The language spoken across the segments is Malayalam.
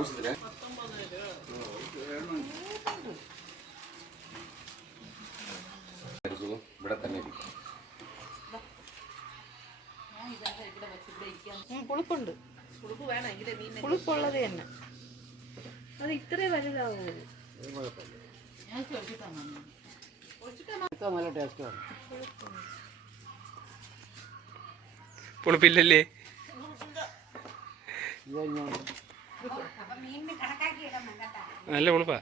ആവശ്യത്തിന് ഇവിടെ തന്നെ പുളിപ്പുണ്ട്. പുളിപ്പുള്ളത് തന്നെ. അത് ഇത്രേ വലുതാവൂ. നല്ല ടേസ്റ്റാണ്. പുളിപ്പില്ലല്ലേ? നല്ല പുളിപ്പാ.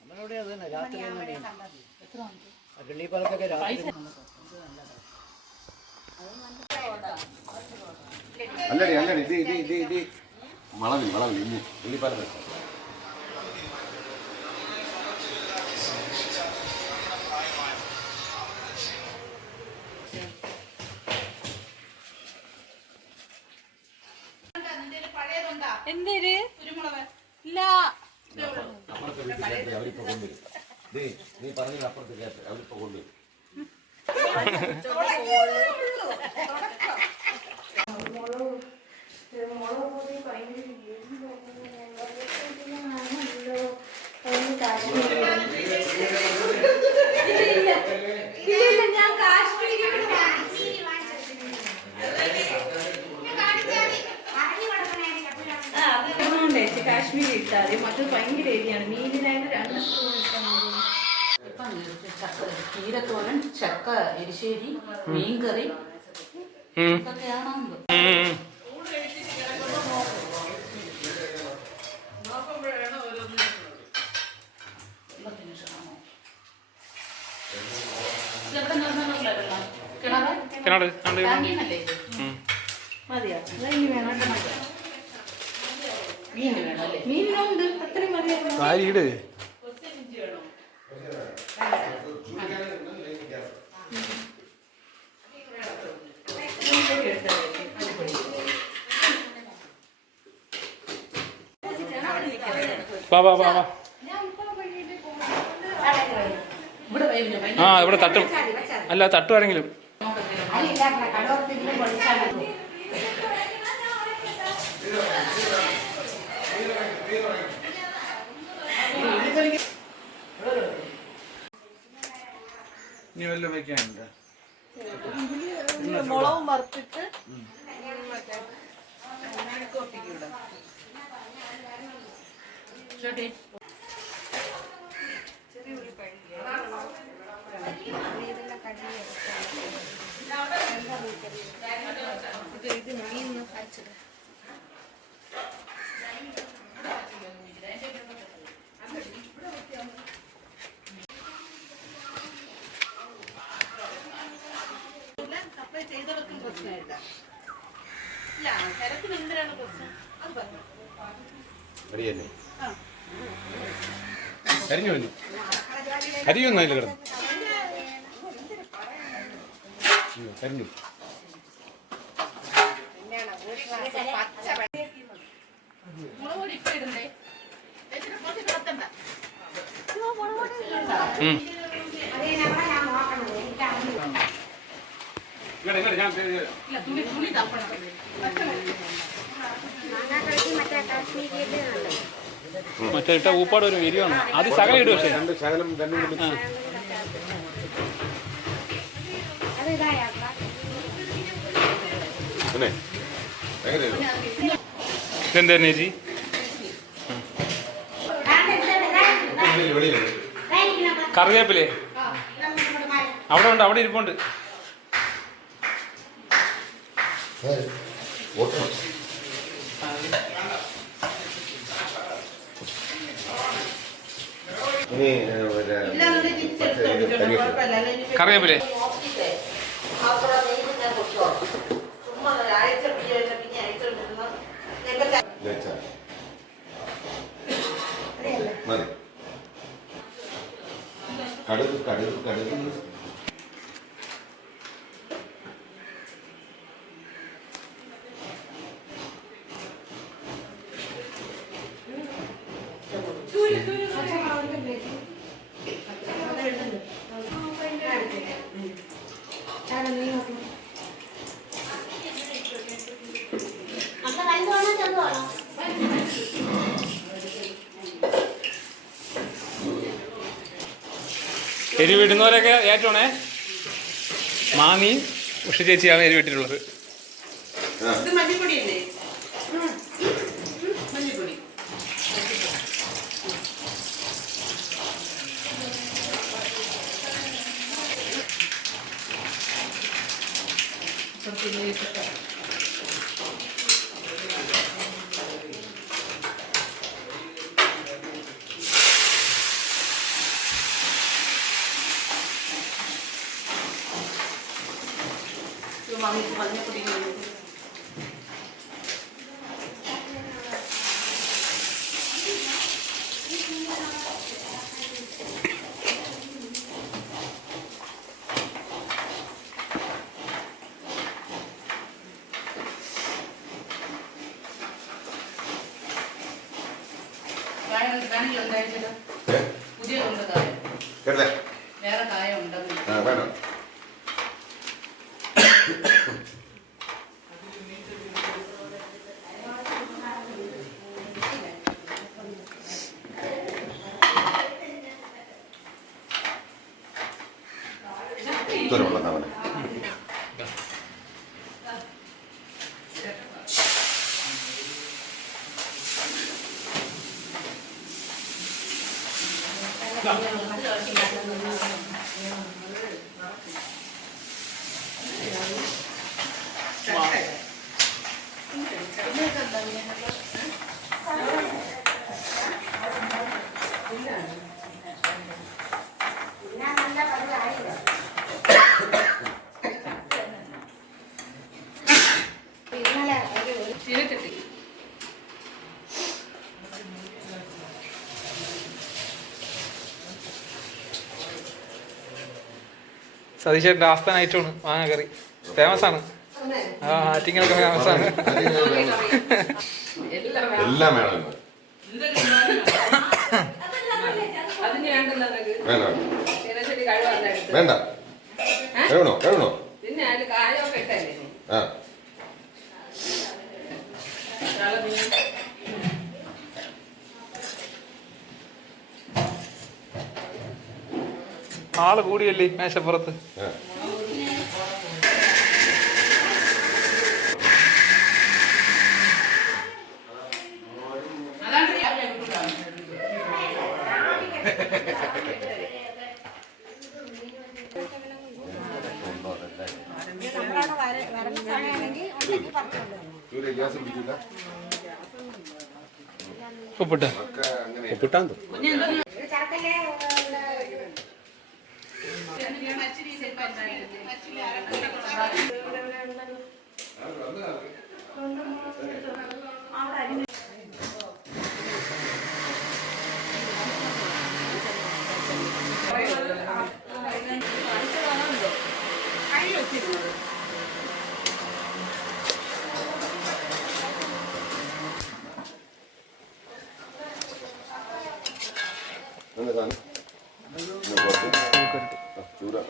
നമ്മളവിടെ അത് തന്നെ രാത്രി കിള്ളിപ്പാലത്തൊക്കെ രാത്രി. അല്ലടി അല്ലടി ഇത് വളവിൽ ഇന്ന് കിള്ളിപ്പാലം എന്തേര് ഇല്ല. അവരിപ്പോ കൊണ്ടുവരും. നീ പറഞ്ഞത് അപ്പുറത്ത് കേട്ട് അവരിപ്പോ കൊണ്ടുവരും. കാശ്മീരി ഇട്ടാൽ മറ്റത് ഭയങ്കര എരിയാണ്. മീനിനായിട്ട് 2 സ്പൂൺ ഇട്ടാൽ ചീരത്തോരൻ, ചക്ക എരിശ്ശേരി, മീൻകറി ഇതൊക്കെയാണ്. മതിയാ? മീനിനുണ്ട്. അത്രയും മതിയാ. ഇവിടെ തട്ടും. അല്ല തട്ടും ആരെങ്കിലും. ഇനി വല്ലതും വെക്കാനുണ്ട്. മുളകും വറുത്തിട്ട് ഇത് മീൻ അരച്ചത്. ചെയ്തവർക്കും പ്രശ്നമില്ല. ഇല്ല, ശരത്തിന് എന്തിനാണ് പ്രശ്നം? അത് പറഞ്ഞു. അരിയൊന്നും അതിൽ കിടന്നു കരിഞ്ഞു. മുളക് ഇപ്പൊ ഇടണ്ടേ? മറ്റേ ഇട്ട ഊപ്പാട് ഒരു എരിവാണ്. അത് ശകലം ഇടും. പക്ഷേ ഇതെന്താ ചേച്ചി? കറിവേപ്പിലേ അവിടെ ഉണ്ട്. അവിടെ ഇരിപ്പുണ്ട്. കറിവേപ്പിലേ കടുക് എരിവിടുന്നവരൊക്കെ ഏറ്റോണേ. മാമിയും ഉഷ ചേച്ചിയാണ് എരിവിട്ടിട്ടുള്ളത്. ഇത് മല്ലിപ്പൊടിയല്ലേ? മല്ലിപ്പൊടി. മഞ്ഞപ്പൊടി പുതിയ കൊണ്ട് കായ വേറെ കായ ഉണ്ടെന്ന് സതീശേട്ടൻ്റെ ആസ്ഥാനായിട്ടാണ് മാങ്ങക്കറി. ഫേമസ് ആണ്. ആ ആറ്റിങ്ങലൊക്കെ ഫേമസ് ആണ്. എല്ലാം വേണം. വേണ്ട കഴിയണോ കഴിയണോ? ആ ആള് കൂടിയല്ലേ മേശപ്പുറത്ത്. ഉപ്പിട്ട ഉപ്പിട്ടാന്തോ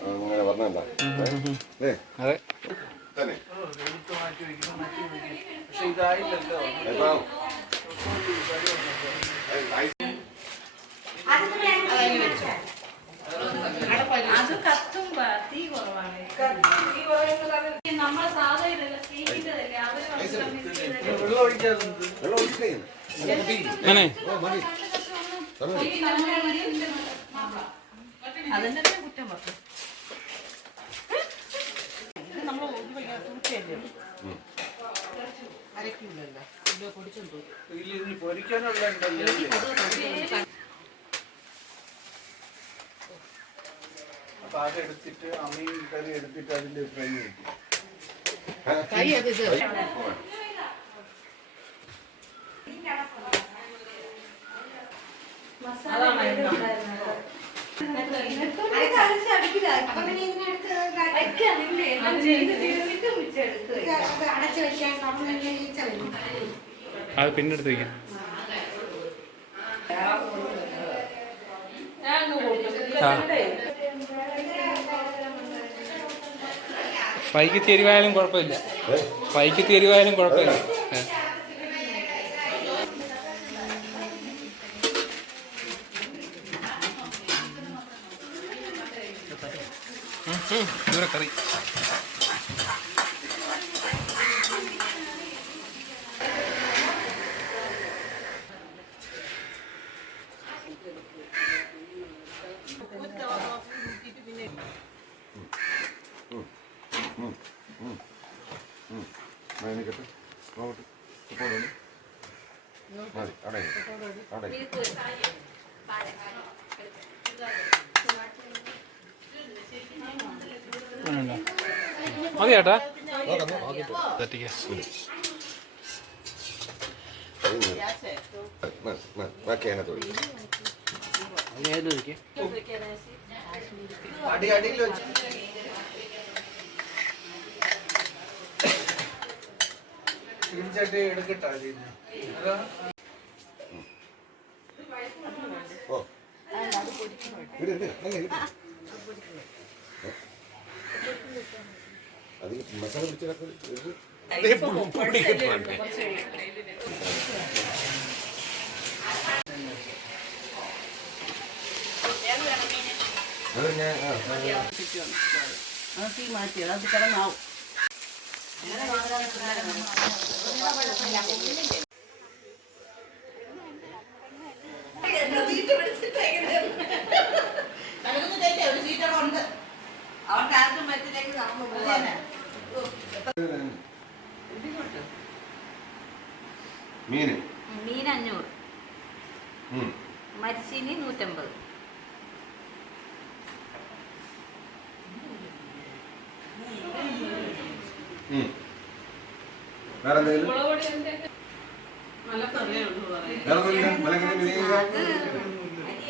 അങ്ങനെ പറഞ്ഞ അതെ. പക്ഷെ ഇതായില്ലല്ലോ. അത് കത്തുമ്പോ തീ കുറവാണ്. നമ്മളെ സാധാരണ വെള്ളം ഒഴിക്കാറുണ്ട്. അതിന്റെ കുറ്റം പറഞ്ഞു. നമ്മൾ അരക്കില്ലല്ലോ പൊടിച്ചെന്തോ ഇനി പൊരിക്കാനുള്ള ഉണ്ടല്ലോ. അപ്പൊ അതെടുത്തിട്ട് അമ്മയും കറി എടുത്തിട്ട് അതിന്റെ ഫ്രൈ വെക്കും. കൈ അത് അത് പിന്നെ എടുത്ത് വയ്ക്കാം. പൈക്ക് തെരുവായാലും കുഴപ്പമില്ല. പൈക്ക് തെരുവായാലും കുഴപ്പമില്ല. ചൂരക്കറി. നിൽക്കട്ടെ നോക്കട്ടെ ഇപ്പോൾ മതി അവിടെ അവിടെ മതി ചേട്ടാ. ബാക്കി അതിനകത്ത് അടിയിൽ വെച്ച് ചട്ടി എടുക്കട്ടാ അതാ ഓ ഇട് ഇട് അങ്ങനെ ഇട്. അത് മസാല പിടിച്ചതൊക്കെ അത് ഞാൻ തീ മാറ്റി അത് കിടന്നാവും. മീന് മീൻ 500, മരിച്ചീനി 150. വേറെ എന്തെങ്കിലും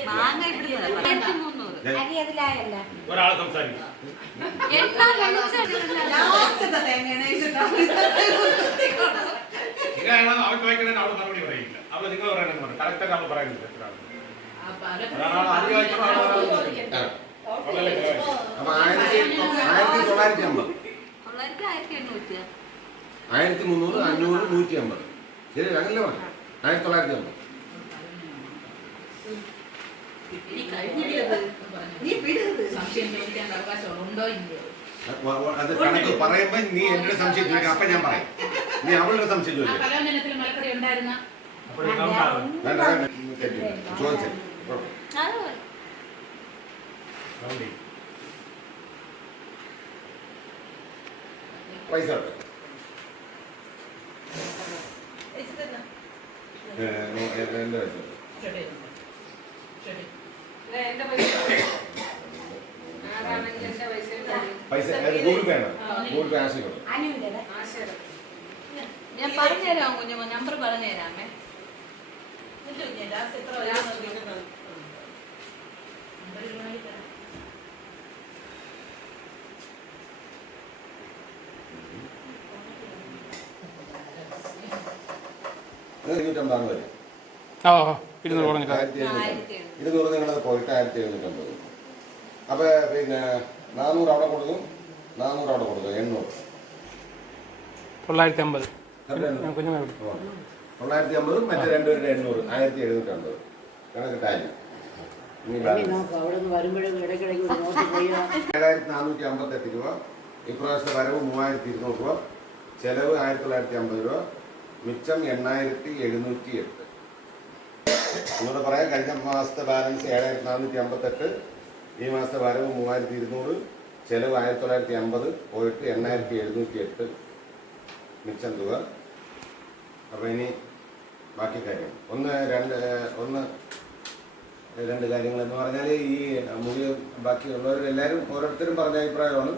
മാങ്ങ ഇടുന്നത് 1300. ഒരാളെ സംസാരിക്കും. ഇങ്ങനെയാണ് അവൻ ചോദിക്കണേ അവൾ മറുപടി പറയില്ല. അവൾ നിങ്ങൾ പറയണമെന്ന് പറഞ്ഞു കറക്റ്റായിട്ട് അവൾ പറയുന്നില്ല. അപ്പൊ 1950 1300 500 150 ശരി അങ്ങനെ പറഞ്ഞു 1950. അത് കണക്ക് പറയുമ്പോ നീ എന്റെ സംശയം ചോദിക്കണം. അപ്പൊ ഞാൻ പറയാം. നീ അവളുടെ സംശയം ചോദിക്കാം. വേണ്ട ചോദിച്ചേ പൈസ എന്റെ പൈസ ഗൂഗിൾ പേ ആണ്. ഗൂഗിൾ പേ ആശയം ഞാൻ പറഞ്ഞുതരാം കുഞ്ഞമ്മ, നമ്പർ പറഞ്ഞുതരാമേ. വരും. ഓ 200 പറഞ്ഞിട്ട് 200 നിങ്ങളത് പോയിട്ട് 1750. അപ്പൊ പിന്നെ 400 അവിടെ കൊടുക്കും, 400 അവിടെ കൊടുക്കും, 800. 950. 950 മറ്റേ രണ്ടുപേരുടെ 800, 1750 കണക്ക് കാര്യം. 7458 രൂപ. ഇപ്രാവശ്യത്തെ വരവ് 3200 രൂപ, ചെലവ് 1950 രൂപ, മിച്ചം 8708. ഒന്നുകൂടെ പറയാം, കഴിഞ്ഞ മാസത്തെ ബാലൻസ് 7458, ഈ മാസത്തെ വരവ് 3200, ചെലവ് 1950, പോയിട്ട് 8708 മിച്ചം തുക. അപ്പോൾ ഇനി ബാക്കി കാര്യം രണ്ട് കാര്യങ്ങളെന്ന് പറഞ്ഞാൽ ഈ മുറി ബാക്കിയുള്ളവരെല്ലാവരും ഓരോരുത്തരും പറഞ്ഞ അഭിപ്രായമാണ്.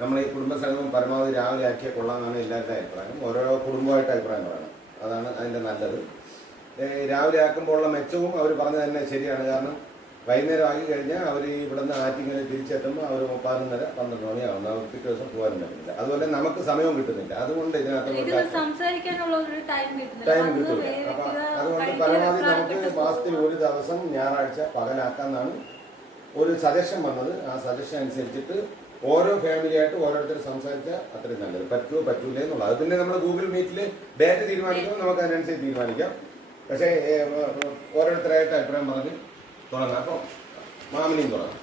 നമ്മളെ ഈ കുടുംബസംഗമം പരമാവധി രാവിലെ ആക്കിയാൽ കൊള്ളാമെന്നാണ് എല്ലാവരുടെ അഭിപ്രായം. ഓരോ കുടുംബമായിട്ട് അഭിപ്രായം പറയണം, അതാണ് അതിൻ്റെ നല്ലത്. രാവിലെ ആക്കുമ്പോഴുള്ള മെച്ചവും അവർ പറഞ്ഞത് തന്നെ ശരിയാണ്. കാരണം വൈകുന്നേരം ആക്കി കഴിഞ്ഞാൽ അവർ ഇവിടെ നിന്ന് ആറ്റിങ്ങനെ തിരിച്ചെത്തുമ്പോൾ അവർ 11:30 12 മണിയാവും. അവർക്ക് ദിവസം പോകാനും പറ്റുന്നില്ല. അതുപോലെ നമുക്ക് സമയവും കിട്ടുന്നില്ല. അതുകൊണ്ട് ഇതിനകത്ത് ടൈം കിട്ടില്ല. അപ്പം അതുകൊണ്ട് പരമാവധി നമുക്ക് മാസത്തിൽ ഒരു ദിവസം ഞായറാഴ്ച പകലാക്കാമെന്നാണ് ഒരു സജഷൻ വന്നത്. ആ സജഷൻ അനുസരിച്ചിട്ട് ഓരോ ഫാമിലിയായിട്ട് ഓരോരുത്തർ സംസാരിച്ചാൽ അത്രയും നല്ലത്. പറ്റുമോ പറ്റൂലേ എന്നുള്ളത്. അത് പിന്നെ നമ്മൾ ഗൂഗിൾ മീറ്റിൽ ഡേറ്റ് തീരുമാനിക്കുമ്പോൾ നമുക്ക് അതിനനുസരിച്ച് തീരുമാനിക്കാം. പക്ഷേ ഓരോരുത്തരായിട്ട് അഭിപ്രായം പറഞ്ഞ് തുടങ്ങാം. അപ്പോൾ മാമിനിയും തുടങ്ങാം.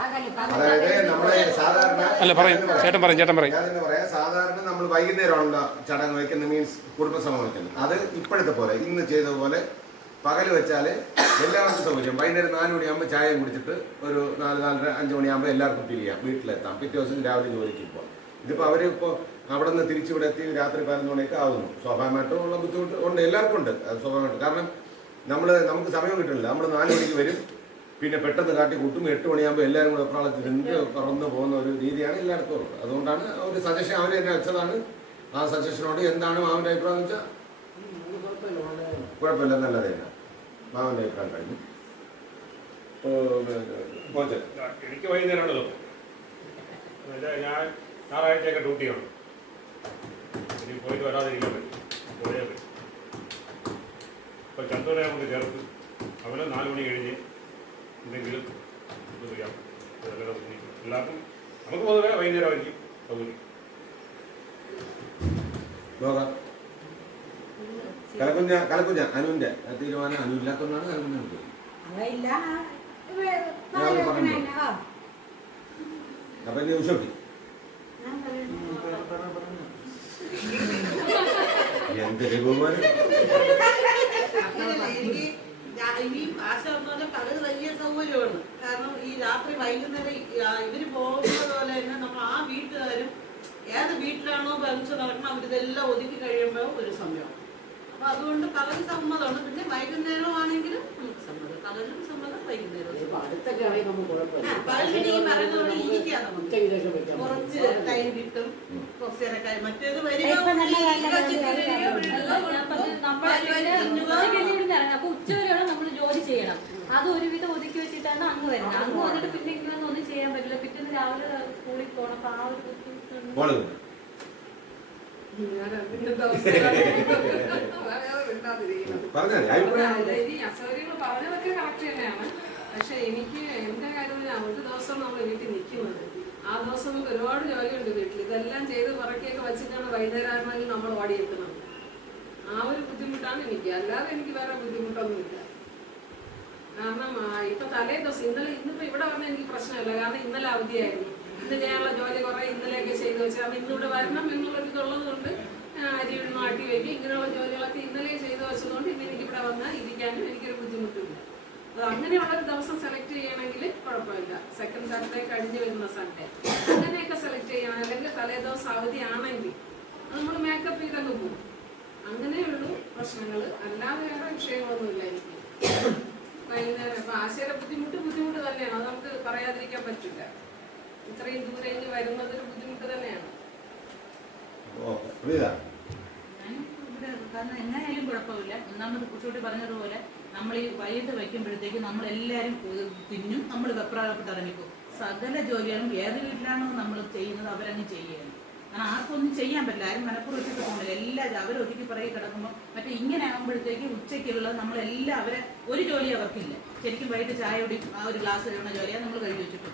അതായത് നമ്മളെ സാധാരണ അല്ല പറയും ചേട്ടൻ പറയും ഞാൻ തന്നെ പറയാം, സാധാരണ നമ്മൾ വൈകുന്നേരമാണല്ലോ ചടങ്ങ് വയ്ക്കുന്നത്, മീൻസ് കുടുംബസമം വയ്ക്കുന്നത്. അത് ഇപ്പോഴത്തെ പോലെ ഇന്ന് ചെയ്തതുപോലെ പകല് വെച്ചാല് എല്ലാവർക്കും സൗകര്യം. വൈകുന്നേരം 4 മണിയാകുമ്പോൾ ചായ കുടിച്ചിട്ട് ഒരു 4-4:30-5 മണിയാകുമ്പോൾ എല്ലാവർക്കും പിരിയാം, വീട്ടിലെത്താം, പിറ്റേ ദിവസം രാവിലെ ജോലിക്ക് പോകാം. ഇതിപ്പോൾ അവരിപ്പോൾ അവിടെ നിന്ന് തിരിച്ചിവിടെ എത്തി രാത്രി 11 മണിയൊക്കെ ആവുന്നു. സ്വാഭാവികമായിട്ടും ഉള്ള ബുദ്ധിമുട്ട് ഉണ്ട്, എല്ലാവർക്കും ഉണ്ട് അത് സ്വാഭാവികമായിട്ട്. കാരണം നമുക്ക് സമയം കിട്ടുന്നില്ല. നമ്മൾ 4 മണിക്ക് വരും, പിന്നെ പെട്ടെന്ന് കാട്ടി കൂട്ടും, 8 മണിയാകുമ്പോൾ എല്ലാവരും കൂടെ എപ്രാളത്തിൽ നിന്ന് പറന്ന് പോകുന്ന ഒരു രീതിയാണ് എല്ലായിടത്തും ഉള്ളത്. അതുകൊണ്ടാണ് ഒരു സജഷൻ അവർ തന്നെ വെച്ചതാണ്. ആ സജഷനോട് എന്താണ് മാവൻ്റെ അഭിപ്രായം എന്ന് വെച്ചാൽ കുഴപ്പമില്ല, നല്ലത് തന്നെ. മാവൻ്റെ അഭിപ്രായം കഴിഞ്ഞു. എനിക്ക് വൈകുന്നേരമാണ് ദിവസം. ഞാൻ ഞായറാഴ്ചയൊക്കെ ഡ്യൂട്ടിയാണ്. ഇനി പോയിട്ട് വരാതിരിക്കാൻ പറ്റും, പോയാൽ പറ്റും. ഇപ്പോൾ ചന്തൂരെ കൊണ്ട് ചേർത്ത് അവന് 4 മണി കഴിഞ്ഞ് എന്തെങ്കിലും ഇത് ചെയ്യാം. എല്ലാവർക്കും നമുക്ക് പൊതുവെ വൈകുന്നേരമായിരിക്കും സൗകര്യം. നോക്കാം. കലക്കുഞ്ഞ അനുവിന്റെ തീരുമാനം അനുവില്ലാത്തതുകൊണ്ടാണ് കലക്കുഞ്ഞ അപ്പൊ ഇനി ഉഷോട്ടി എന്ത് ബഹുമാനം. ഈ ആശ പലത് വലിയ സൗകര്യമാണ്. കാരണം ഈ രാത്രി വൈകുന്നേരം ഇവര് പോകുന്നത് പോലെ തന്നെ നമ്മൾ ആ വീട്ടുകാരും ഏത് വീട്ടിലാണോ ഫംഗ്ഷൻ നടക്കണം അവരിതെല്ലാം ഒതുക്കി കഴിയുമ്പോൾ ഒരു സമയമാണ്. അപ്പൊ അതുകൊണ്ട് പകല് സമ്മതമാണ്. പിന്നെ വൈകുന്നേരം ആണെങ്കിലും നമുക്ക് സമ്മതം, പകലും സമ്മതം, വൈകുന്നേരവും പകലിന് ഈ പറയുന്ന പോലെ ഇരിക്കാം. നമുക്ക് കുറച്ച് ടൈം കിട്ടും, കുറച്ച് നേരം. മറ്റേത് അപ്പൊ ഉച്ചവരെയാണ് നമ്മൾ ജോലി ചെയ്യണം. അത് ഒരുവിധം ഒതുക്കി വെച്ചിട്ടാണ് അങ്ങ് വരുന്നത്. അങ്ങ് വന്നിട്ട് പിന്നെ ഇങ്ങനെ ഒന്നും ചെയ്യാൻ പറ്റില്ല. പിറ്റേന്ന് രാവിലെ സ്കൂളിൽ പോകണം. അപ്പൊ ആ ഒരു ബുദ്ധിമുട്ടുണ്ട്. അസൗകര്യങ്ങൾ പറഞ്ഞതൊക്കെ കറക്റ്റ് തന്നെയാണ്. പക്ഷെ എനിക്ക് എന്റെ കാര്യം ഒരു ദിവസം നമ്മൾ വീട്ടിൽ നിൽക്കുന്നത്, ആ ദിവസം നമുക്ക് ഒരുപാട് ജോലിയുണ്ട് വീട്ടിൽ. ഇതെല്ലാം ചെയ്ത് പറക്കിയൊക്കെ വെച്ചിട്ടാണ് വൈകുന്നേരം ആയിരുന്നെങ്കിൽ നമ്മൾ ഓടിയെത്തുന്നത്. ആ ഒരു ബുദ്ധിമുട്ടാണ് എനിക്ക്. അല്ലാതെ എനിക്ക് വേറെ ബുദ്ധിമുട്ടൊന്നുമില്ല. കാരണം ഇപ്പൊ തലേ ദിവസം ഇന്നിപ്പോ ഇവിടെ വന്നാൽ എനിക്ക് പ്രശ്നമില്ല. കാരണം ഇന്നലെ അവധിയായിരുന്നു. ഇന്ന് ചെയ്യാനുള്ള ജോലി കുറെ ഇന്നലെയൊക്കെ ചെയ്ത് വെച്ചു. കാരണം ഇന്നിവിടെ വരണം എന്നുള്ളൊരിതുള്ളത് കൊണ്ട് അരി നാട്ടി വയ്ക്കും. ഇങ്ങനെയുള്ള ജോലികളൊക്കെ ഇന്നലെ ചെയ്ത് വെച്ചതുകൊണ്ട് ഇന്ന് എനിക്കിവിടെ വന്നാൽ ഇരിക്കാനും എനിക്കൊരു ബുദ്ധിമുട്ടില്ല. അത് അങ്ങനെയുള്ളൊരു ദിവസം സെലക്ട് ചെയ്യണമെങ്കിൽ കുഴപ്പമില്ല. സെക്കൻഡ് സാറ്റർഡേ കഴിഞ്ഞ് വരുന്ന സൺഡേ അങ്ങനെയൊക്കെ സെലക്ട് ചെയ്യണം. അല്ലെങ്കിൽ തലേ ദിവസം അവധിയാണെങ്കിൽ അത് നമ്മൾ മേക്കപ്പ് ചെയ്തങ്ങ് പോകും. അങ്ങനെയുള്ളൂ പ്രശ്നങ്ങൾ. അല്ലാതെ വേറെ വിഷയങ്ങളൊന്നുമില്ല എനിക്ക്. വൈകുന്നേരം ഇപ്പൊ ആശയുടെ ബുദ്ധിമുട്ട് തന്നെയാണ്. അത് നമുക്ക് പറയാതിരിക്കാൻ പറ്റില്ല. ഇത്രയും ദൂരെ വരുന്നതൊരു ബുദ്ധിമുട്ട് തന്നെയാണ്. കാരണം എങ്ങനെയായാലും കുഴപ്പമില്ല. ഒന്നാമത് കുട്ടിയോട് പറഞ്ഞതുപോലെ നമ്മൾ ഈ വൈകിട്ട് വയ്ക്കുമ്പോഴത്തേക്ക് നമ്മളെല്ലാവരും തിന്നും, നമ്മൾ വെപ്രാളപ്പെട്ട് ഇറങ്ങിക്കും. സകല ജോലികളും ഏത് വീട്ടിലാണോ നമ്മൾ ചെയ്യുന്നത് അവരങ്ങ് ചെയ്യുകയാണ്. കാരണം ആർക്കൊന്നും ചെയ്യാൻ പറ്റില്ല. ആരും മനപ്പുറത്തിട്ട് പോകുന്നില്ല. എല്ലാവരും അവരൊതുക്കി പറയി കിടക്കുമ്പോൾ മറ്റേ ഇങ്ങനെ ആകുമ്പോഴത്തേക്ക് ഉച്ചയ്ക്കുള്ളത് നമ്മളെല്ലാം അവരെ ഒരു ജോലി അവർക്കില്ല. ശരിക്കും വൈകിട്ട് ചായ കുടി ആ ഒരു ഗ്ലാസ് കഴിയുന്ന ജോലിയാണ് നമ്മൾ കഴിഞ്ഞ് വെച്ചിട്ട്.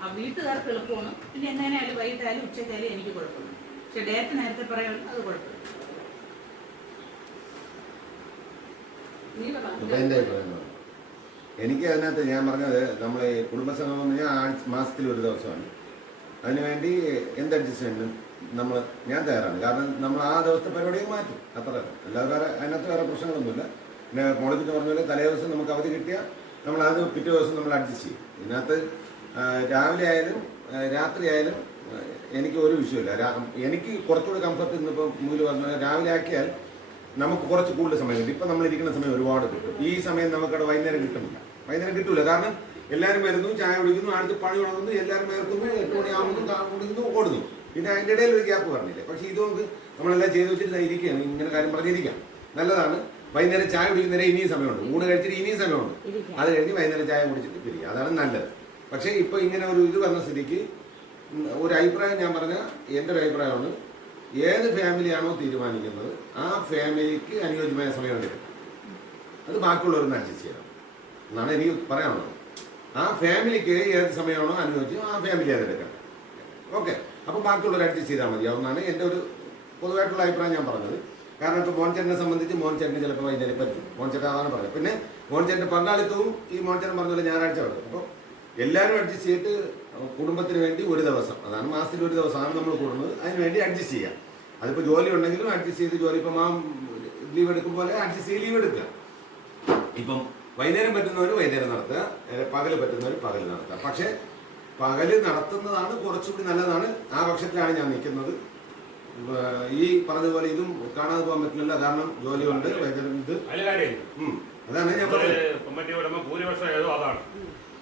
ആ വീട്ടുകാർക്ക് എളുപ്പമാണ്. പിന്നെ എങ്ങനെയായാലും വൈകിട്ടായാലും ഉച്ചയ്ക്കായാലും എനിക്ക് കുഴപ്പമില്ല. പക്ഷെ ഡേറ്റ് നേരത്തെ പറയാനും അത് കുഴപ്പമില്ല. എനിക്ക് അതിനകത്ത് ഞാൻ പറഞ്ഞത് നമ്മൾ കുടുംബസംഗമം എന്ന് പറഞ്ഞാൽ മാസത്തിൽ ഒരു ദിവസമാണ്. അതിനുവേണ്ടി എന്ത് അഡ്ജസ്റ്റ്മെന്റും ഞാൻ തയ്യാറാണ്. കാരണം നമ്മൾ ആ ദിവസത്തെ പരിപാടിയെ മാറ്റും, അത്ര. അല്ലാതെ വേറെ അതിനകത്ത് വേറെ പ്രശ്നങ്ങളൊന്നുമില്ല. പിന്നെ മോളിപ്പിച്ച് പറഞ്ഞ പോലെ തലേ ദിവസം നമുക്ക് അവധി കിട്ടിയാൽ നമ്മൾ അത് പിറ്റേ ദിവസം നമ്മൾ അഡ്ജസ്റ്റ് ചെയ്യും. ഇതിനകത്ത് രാവിലെ ആയാലും രാത്രി ആയാലും എനിക്ക് ഒരു വിഷയമില്ല. എനിക്ക് കുറച്ചുകൂടി കംഫർട്ട് ഇന്നിപ്പോൾ മൂല് പറഞ്ഞാൽ രാവിലെ ആക്കിയാൽ നമുക്ക് കുറച്ച് കൂടുതൽ സമയം കിട്ടും. ഇപ്പം നമ്മളിരിക്കുന്ന സമയം ഒരുപാട് കിട്ടും. ഈ സമയം നമുക്കവിടെ വൈകുന്നേരം കിട്ടുന്നില്ല. വൈകുന്നേരം കിട്ടൂല. കാരണം എല്ലാവരും വരുന്നു, ചായ കുടിക്കുന്നു, അടുത്ത് പണി തുടങ്ങുന്നു, എല്ലാവരും വേർക്കുന്നു, 8 മണിയാകുന്നു, ഓടുന്നു. പിന്നെ അതിൻ്റെ ഇടയിൽ ഒരു ഗ്യാപ്പ് പറഞ്ഞില്ലേ. പക്ഷേ ഇത് നമുക്ക് നമ്മളെല്ലാം ചെയ്ത് വെച്ചിട്ട് ഇരിക്കുകയാണ്. ഇങ്ങനെ കാര്യം പറഞ്ഞിരിക്കാം, നല്ലതാണ്. വൈകുന്നേരം ചായ കുടിക്കുന്നേരം ഇനിയും സമയമുണ്ട്. ഊണ് കഴിച്ചിട്ട് ഇനിയും സമയമുണ്ട്. അത് കഴിഞ്ഞ് വൈകുന്നേരം ചായ കുടിച്ചിട്ട് പിരിക്കുക, അതാണ് നല്ലത്. പക്ഷേ ഇപ്പോൾ ഇങ്ങനെ ഒരു ഇത് വന്ന സ്ഥിതിക്ക് ഒരു അഭിപ്രായം ഞാൻ പറഞ്ഞാൽ എൻ്റെ ഒരു അഭിപ്രായമാണ്, ഏത് ഫാമിലിയാണോ തീരുമാനിക്കുന്നത് ആ ഫാമിലിക്ക് അനുയോജ്യമായ സമയം എടുക്കും. അത് ബാക്കിയുള്ളവരൊന്ന് അഡ്ജസ്റ്റ് ചെയ്യണം എന്നാണ് എനിക്ക് പറയാനുള്ളത്. ആ ഫാമിലിക്ക് ഏത് സമയമാണോ അനുയോജ്യം ആ ഫാമിലി അതെടുക്കണം. ഓക്കെ, അപ്പോൾ ബാക്കിയുള്ളവർ അഡ്ജസ്റ്റ് ചെയ്താൽ മതിയാവുന്നതാണ് എൻ്റെ ഒരു പൊതുവായിട്ടുള്ള അഭിപ്രായം ഞാൻ പറഞ്ഞത്. കാരണം ഇപ്പോൾ മോൻചേട്ടനെ സംബന്ധിച്ച് മോൻചേട്ടന് ചിലപ്പോൾ വൈകുന്നേരം പറ്റും. മോൻചേട്ടൻ അതാണ് പറഞ്ഞത്. പിന്നെ മോൻചേട്ടൻ്റെ പങ്കാളിത്തവും ഈ മോൻചേട്ടൻ പറഞ്ഞ പോലെ ഞായറാഴ്ച വരും. അപ്പോൾ എല്ലാവരും അഡ്ജസ്റ്റ് ചെയ്തിട്ട് കുടുംബത്തിന് വേണ്ടി ഒരു ദിവസം, അതാണ് മാസത്തിൽ ഒരു ദിവസമാണ് നമ്മൾ കൂടുന്നത്, അതിന് വേണ്ടി അഡ്ജസ്റ്റ് ചെയ്യാം. അതിപ്പോൾ ജോലി ഉണ്ടെങ്കിലും അഡ്ജസ്റ്റ് ചെയ്ത് ജോലി ഇപ്പം ലീവ് എടുക്കും പോലെ അഡ്ജസ്റ്റ് ചെയ്ത് ലീവ് എടുക്കുക. ഇപ്പം വൈകുന്നേരം പറ്റുന്നവർ വൈകുന്നേരം നടത്തുക, പകല് പറ്റുന്നവർ പകല് നടത്തുക. പക്ഷേ പകല് നടത്തുന്നതാണ് കുറച്ചുകൂടി നല്ലതാണ്. ആ പക്ഷത്തിലാണ് ഞാൻ നിൽക്കുന്നത്. ഈ പറഞ്ഞതുപോലെ ഇതും കാണാതെ പോകാൻ പറ്റില്ല, കാരണം ജോലിയുണ്ട് വൈകുന്നേരം ഇത്. അതാണ് ഞാൻ പറഞ്ഞത്. കമ്മിറ്റി ഉടമ ഭൂരിപക്ഷം ഏതോ അതാണ്,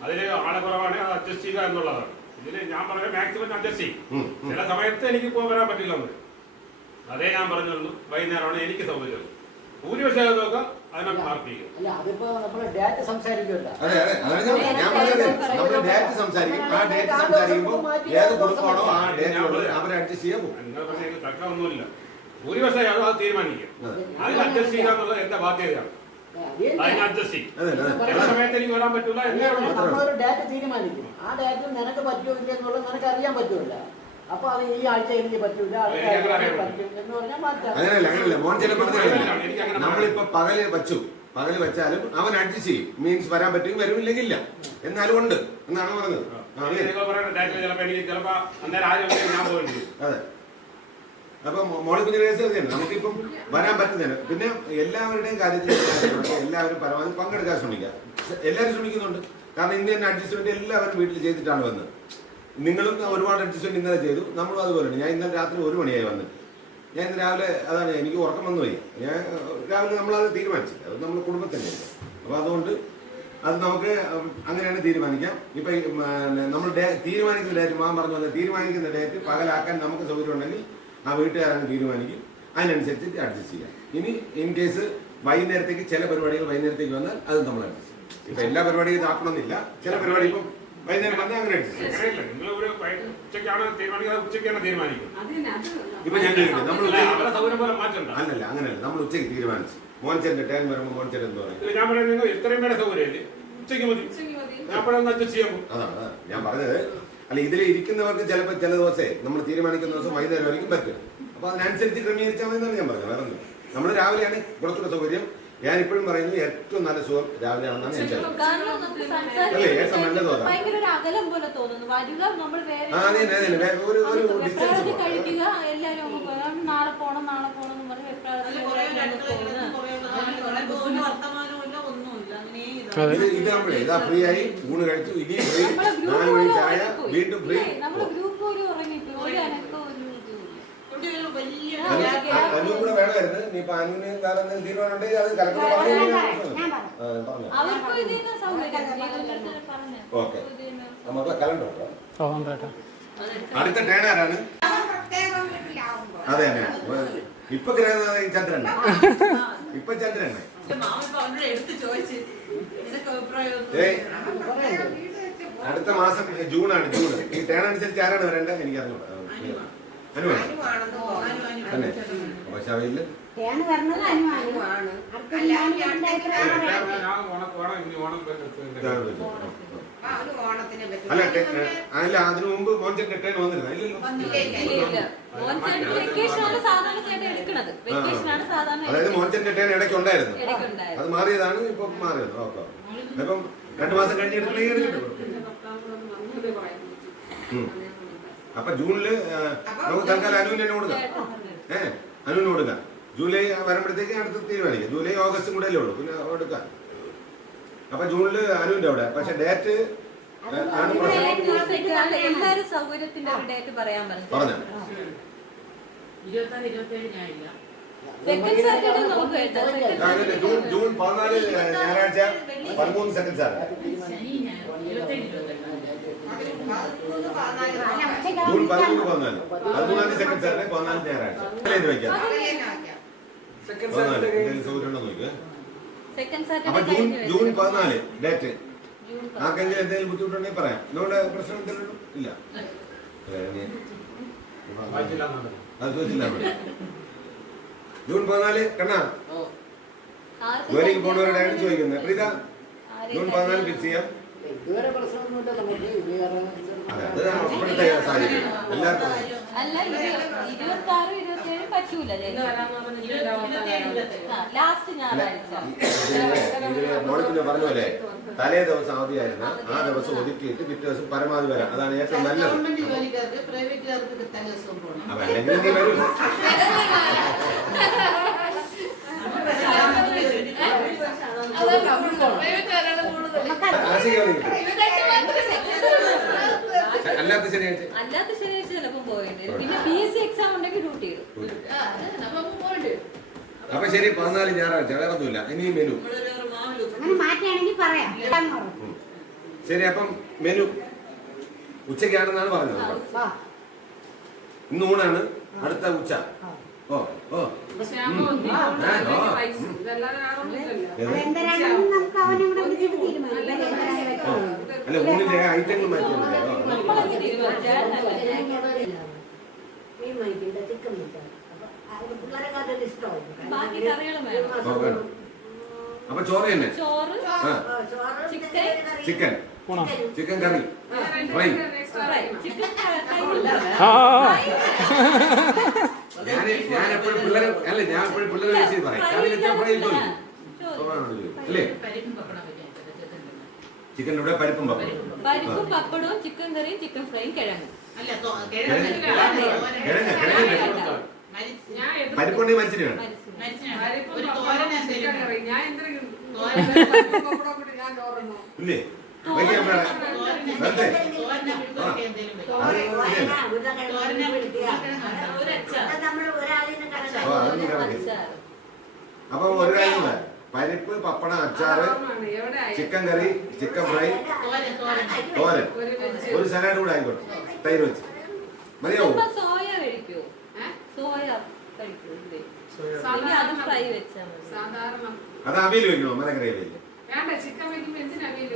അതിൽ ആളെ കുറവാണ്, അത് അഡ്ജസ്റ്റ് ചെയ്യുക എന്നുള്ളതാണ്. ഇതില് ഞാൻ പറഞ്ഞ മാക്സിമം അഡ്ജസ്റ്റ് ചെയ്യും. ചില സമയത്ത് എനിക്ക് വരാൻ പറ്റില്ല എന്ന്, അതേ ഞാൻ പറഞ്ഞുള്ളൂ. വൈകുന്നേരമാണ് എനിക്ക് സൗകര്യം. ഭൂരിപക്ഷം ഏതോ നോക്കുക, അതിനകത്ത് മാർക്ക് ചെയ്യും. അതെ അതാണ് ഞാൻ പറഞ്ഞത്. നമ്മൾ ഡേറ്റ് സംസാരിക്കും. ആ ഡേറ്റ് സംസാരിക്കുമ്പോൾ ഏത് കുടുംബമാണോ ആ ഡേറ്റ് അവരെ അഡ്ജസ്റ്റ് ചെയ്യാൻ പോകും. നിങ്ങൾ പറഞ്ഞ തർക്കമൊന്നുമില്ല. ഭൂരിപക്ഷം ഏതോ അത് തീരുമാനിക്കും. അതിൽ അഡ്ജസ്റ്റ് ചെയ്യുക എന്നുള്ളത് എന്റെ ബാധ്യതയാണ്. അതിന് അഡ്ജസ്റ്റ് ചെയ്യും. ചില സമയത്ത് എനിക്ക് വരാൻ പറ്റൂല. നമ്മളൊരു ഡേറ്റ് തീരുമാനിക്കും. ആ ഡേറ്റ് നിനക്ക് പറ്റുമോ എന്നുള്ളത് നിനക്ക് അറിയാൻ പറ്റൂല. അപ്പൊ അത് ഈ ആഴ്ച എനിക്ക് പറ്റൂല, പറ്റും എന്ന് പറഞ്ഞാൽ മാറ്റാം. അങ്ങനെയല്ല മോൻ ചില പറഞ്ഞ നമ്മളിപ്പോ പകല് വെച്ചാലും അവൻ അഡ്ജസ്റ്റ് ചെയ്യും. മീൻസ് വരാൻ പറ്റും, വരുമില്ലെങ്കിൽ ഇല്ല, എന്നാലും ഉണ്ട് എന്നാണ് പറഞ്ഞത്. അതെ. അപ്പൊ മോളിപ്പിന്റെ കേസ് തന്നെയാണ്. നമുക്കിപ്പം വരാൻ പറ്റുന്നതിന് പിന്നെ എല്ലാവരുടെയും കാര്യത്തിൽ എല്ലാവരും പരമാവധി പങ്കെടുക്കാൻ ശ്രമിക്കുക. എല്ലാവരും ശ്രമിക്കുന്നുണ്ട്. കാരണം ഇന്ന് തന്നെ അഡ്ജസ്റ്റ്മെന്റ് എല്ലാവരും വീട്ടിൽ ചെയ്തിട്ടാണ് വന്നത്. നിങ്ങളും ഒരുപാട് അഡ്ജസ്റ്റ്മെന്റ് ഇന്നലെ ചെയ്തു, നമ്മളും അതുപോലെയാണ്. ഞാൻ ഇന്നലെ രാത്രി 1 മണിയായി വന്നത്. ഞാൻ ഇന്ന് രാവിലെ അതാണ് എനിക്ക് ഉറക്കം വന്നു പോയി. ഞാൻ രാവിലെ നമ്മളത് തീരുമാനിച്ചില്ല, അത് നമ്മൾ കുടുംബത്തിൻ്റെ. അപ്പോൾ അതുകൊണ്ട് അത് നമുക്ക് അങ്ങനെയാണ് തീരുമാനിക്കാം. ഇപ്പം നമ്മൾ തീരുമാനിക്കുന്ന ഡേറ്റ് മാൻ പറഞ്ഞു വന്നത്, തീരുമാനിക്കുന്ന ഡേറ്റ് പകലാക്കാൻ നമുക്ക് സൗകര്യം ഉണ്ടെങ്കിൽ ആ വീട്ടുകാരാണ് തീരുമാനിക്കും. അതിനനുസരിച്ച് അഡ്ജസ്റ്റ് ചെയ്യാം. ഇനി ഇൻ കേസ് വൈകുന്നേരത്തേക്ക് ചില പരിപാടികൾ വൈകുന്നേരത്തേക്ക് വന്നാൽ അത് നമ്മൾ അഡ്ജസ്റ്റ് ചെയ്യും. ഇപ്പം എല്ലാ പരിപാടിയും ഇതാക്കണമെന്നില്ല. ചില പരിപാടി ഇപ്പം വൈകുന്നേരം വന്നാൽ അങ്ങനെ അഡ്ജസ്റ്റ് ചെയ്യും. ഇപ്പൊ ഞാൻ നമ്മൾ അല്ലല്ല അങ്ങനെയല്ല, നമ്മൾ ഉച്ചയ്ക്ക് തീരുമാനിച്ചു. മോൻചേന്റെ ടൈം വരുമ്പോൾ മോൻചേൻ എന്ന് പറയും. ഞാൻ പറയുന്നത് എത്രയും പേരെ സൗകര്യം ഉച്ചയ്ക്ക് മതി. അതാണ് ഞാൻ പറഞ്ഞത്. അല്ല, ഇതിൽ ഇരിക്കുന്നവർക്ക് ചിലപ്പോൾ ചില ദിവസേ നമ്മൾ തീരുമാനിക്കുന്ന ദിവസം വൈകുന്നേരം ആയിരിക്കും പറ്റുക. അപ്പൊ അതിനനുസരിച്ച് ക്രമീകരിച്ചാൽ മതി എന്നാണ് ഞാൻ പറഞ്ഞത്. വേറെ ഒന്നും. നമ്മൾ രാവിലെയാണ് കുറച്ചുകൂടെ സൗകര്യം. ഞാൻ ഇപ്പോഴും പറയുന്നത് ഏറ്റവും നല്ല സുഖം രാവിലെയാണെന്നാണ് ഞാൻ അല്ലേ? ഏറ്റവും നല്ലത് ഒരു ഡിസ്റ്റൻസ് കഴിക്കുക, എല്ലാരും നാളെ പോണം ഇതാകുമ്പോഴേ ഇതാ ഫ്രീ ആയി ഊണ് കഴിച്ചു, ഇനി ഫ്രീ 4 മണി ചായ, വീണ്ടും ഫ്രീ. അനു കൂടെ വേണമായിരുന്നു. നീ ഇപ്പൊ അനുവിന് വേറെ എന്തെങ്കിലും തീരുമാനം ഉണ്ടെങ്കിൽ അത് കലക്ടർ പറഞ്ഞു. ഓക്കെ, നമുക്ക് കലണ്ടർ അടുത്ത ടേൺ ആരാണ്? അതെ തന്നെ. ഇപ്പൊ ചന്ദ്രൻ, ഇപ്പൊ ചന്ദ്രൻ. അടുത്ത മാസം ജൂണാണ്. ഈ ടേൺ അനുസരിച്ച് ആരാണ് വരേണ്ടത് എനിക്ക് അറിഞ്ഞൂടാ. അനുവാണ് തന്നെ. അപ്പൊ ശവയില് അല്ല അതിനു മുമ്പ് മോൻചേട്ടൻ ടേൺ വന്നിരുന്നു. അതായത് മോൻചേട്ടൻ ടേൺ ഇടയ്ക്ക് ഉണ്ടായിരുന്നു, അത് മാറിയതാണ്. ഇപ്പൊ മാറിയത്. ഓക്കെ. അപ്പം 2 മാസം കഴിഞ്ഞ് എടുക്കണേ. അപ്പൊ ജൂണില് നമുക്ക് തൽക്കാലം അനുവിന് തന്നെ കൊടുക്കാം. അനുവിന് കൊടുക്കാം. ജൂലൈ വരുമ്പോഴത്തേക്ക് അടുത്ത് തീരുമാനിക്കാം. ജൂലൈ ഓഗസ്റ്റും കൂടെ അല്ലേ ഉള്ളൂ, പിന്നെ എടുക്കാം. അപ്പൊ ജൂണില് അനുവിന്റെ അവിടെ. പക്ഷെ ഡേറ്റ് എല്ലാരും സൗകര്യത്തിന്റെ ഒരു ഡേറ്റ് പറയാൻ പറഞ്ഞു. 26, 27 ഞാനില്ല. ജൂൺ 14 ഞായറാഴ്ച 13 സെക്കൻഡ് സാർ. ജൂൺ 13, 14 13 സെക്കൻഡ് സാറിന് 14 ഞായറാഴ്ച വയ്ക്കാം. സൗകര്യം ഉണ്ടോ നോക്കുക. അപ്പൊ ജൂൺ 14 ഡേറ്റ്. ആർക്കെങ്കിലും എന്തെങ്കിലും ബുദ്ധിമുട്ടുണ്ടെങ്കിൽ പറയാം. ഇതുകൊണ്ട് പ്രശ്നം എന്തെങ്കിലും ഇല്ല. അത് ചോദിച്ചില്ല. ജൂൺ 14 കണ്ണാ ജോലിക്ക് പോണവരുടെയാണ് ചോദിക്കുന്നത്. പ്രീത ജൂൺ 14 ഫിക്സ് ചെയ്യാം. ഇതുവരെ പ്രശ്നമൊന്നുമില്ല നമുക്ക്. അത് ഇപ്പോഴത്തെ സാഹചര്യം എല്ലാവർക്കും. അല്ല 26, 27 പറ്റൂല ഇന്ന് വരാന്ന് പറഞ്ഞിട്ട് ലാസ്റ്റ് ഞായറാഴ്ച. മോളിപ്പിന്നെ പറഞ്ഞ പോലെ തലേ ദിവസം അവധിയായിരുന്നു, ആ ദിവസം ഒതുക്കിയിട്ട് പിറ്റേ ദിവസം പരമാവധി വരാം. അതാണ് ഏറ്റവും നല്ലത്. ഗവൺമെന്റ് ജോലിക്കാർക്ക് പ്രൈവറ്റുകാർക്ക് കിട്ടാൻ ദിവസം പോകണം. അപ്പൊ അല്ലെങ്കിൽ നീ വരും. അല്ലാത്ത ശനിയാഴ്ച അല്ലാത്ത ശനിയാഴ്ച ചിലപ്പോൾ പോയിട്ട് പിന്നെ PSC എക്സാം ഉണ്ടെങ്കിൽ ഡ്യൂട്ടി ഇടും. അപ്പൊ ശരി 14 ഞായറാഴ്ച വേറെ ഒന്നുമില്ല. ഇനി മെനു അങ്ങനെ മാറ്റുകയാണെങ്കിൽ പറയാം. ശരി. അപ്പം മെനു ഉച്ചയ്ക്കാണെന്നാണ് പറഞ്ഞത്. ഇന്ന് ഊണാണ്, അടുത്ത ഉച്ച. ഓ ഓ അതെന്തരാണെന്ന് നമുക്ക് അവനെ കൂടെ വിളിച്ചിട്ട് തീരുമാനിക്കാം. അല്ല, ഊണിന്റെ ഐറ്റങ്ങൾ മാറ്റിയാൽ നമ്മളൊക്കെ തീരുമാനിച്ചാൽ മീൻ വാങ്ങിക്കണ്ട, ചിക്കൻ വാങ്ങിക്കാം. അപ്പൊ പിള്ളേരൊക്കെ അതൊരു ഇഷ്ടമായിരിക്കും. ബാക്കി കറികളും വേണം. അപ്പൊ ചോറ് തന്നെ. ചോറ്, chicken, chicken chicken curry fry. Fry, chicken കൈയില്ല. ഞാൻ എപ്പോഴും പിള്ളേരെ അല്ല ഞാൻ എപ്പോഴും പിള്ളേരെ വിളിച്ച് പറയും കറി വെച്ചാൽ ഫ്രൈ ചോദിക്കും അല്ലേ? പരിപ്പും പപ്പടം വെക്കാൻ ചിക്കൻ്റെ കൂടെ പരിപ്പും പപ്പടം. പരിപ്പും പപ്പടവും ചിക്കൻ കറിയും ചിക്കൻ ഫ്രൈയും കിഴങ്ങ്. അല്ല പരിപ്പുണ്ടെങ്കിൽ മരിച്ചിട്ട് വേണം. ഞാൻ എന്തെങ്കിലും ഇല്ലേ വയ്ക്കാൻ വേണം. വെറുതെ അപ്പൊ ഒരു കാര്യം കൂടെ, പരിപ്പ് പപ്പടം അച്ചാറ് ചിക്കൻ കറി ചിക്കൻ ഫ്രൈ തോരൻ ഒരു സലാഡ് കൂടെ ആയിക്കോട്ടെ, തൈര് വെച്ച് മതിയാവോ? സോയ കഴിക്കോ? സോയ കഴിക്കോ? അത് ഫ്രൈ വെച്ചാൽ മതി. സാധാരണ അത് അവിയൽ വെക്കണോ? മലക്കറി അവിയൽ വേണ്ട, ചിക്കൻ വയ്ക്കുമ്പോ എന്തിനാ അവിയൽ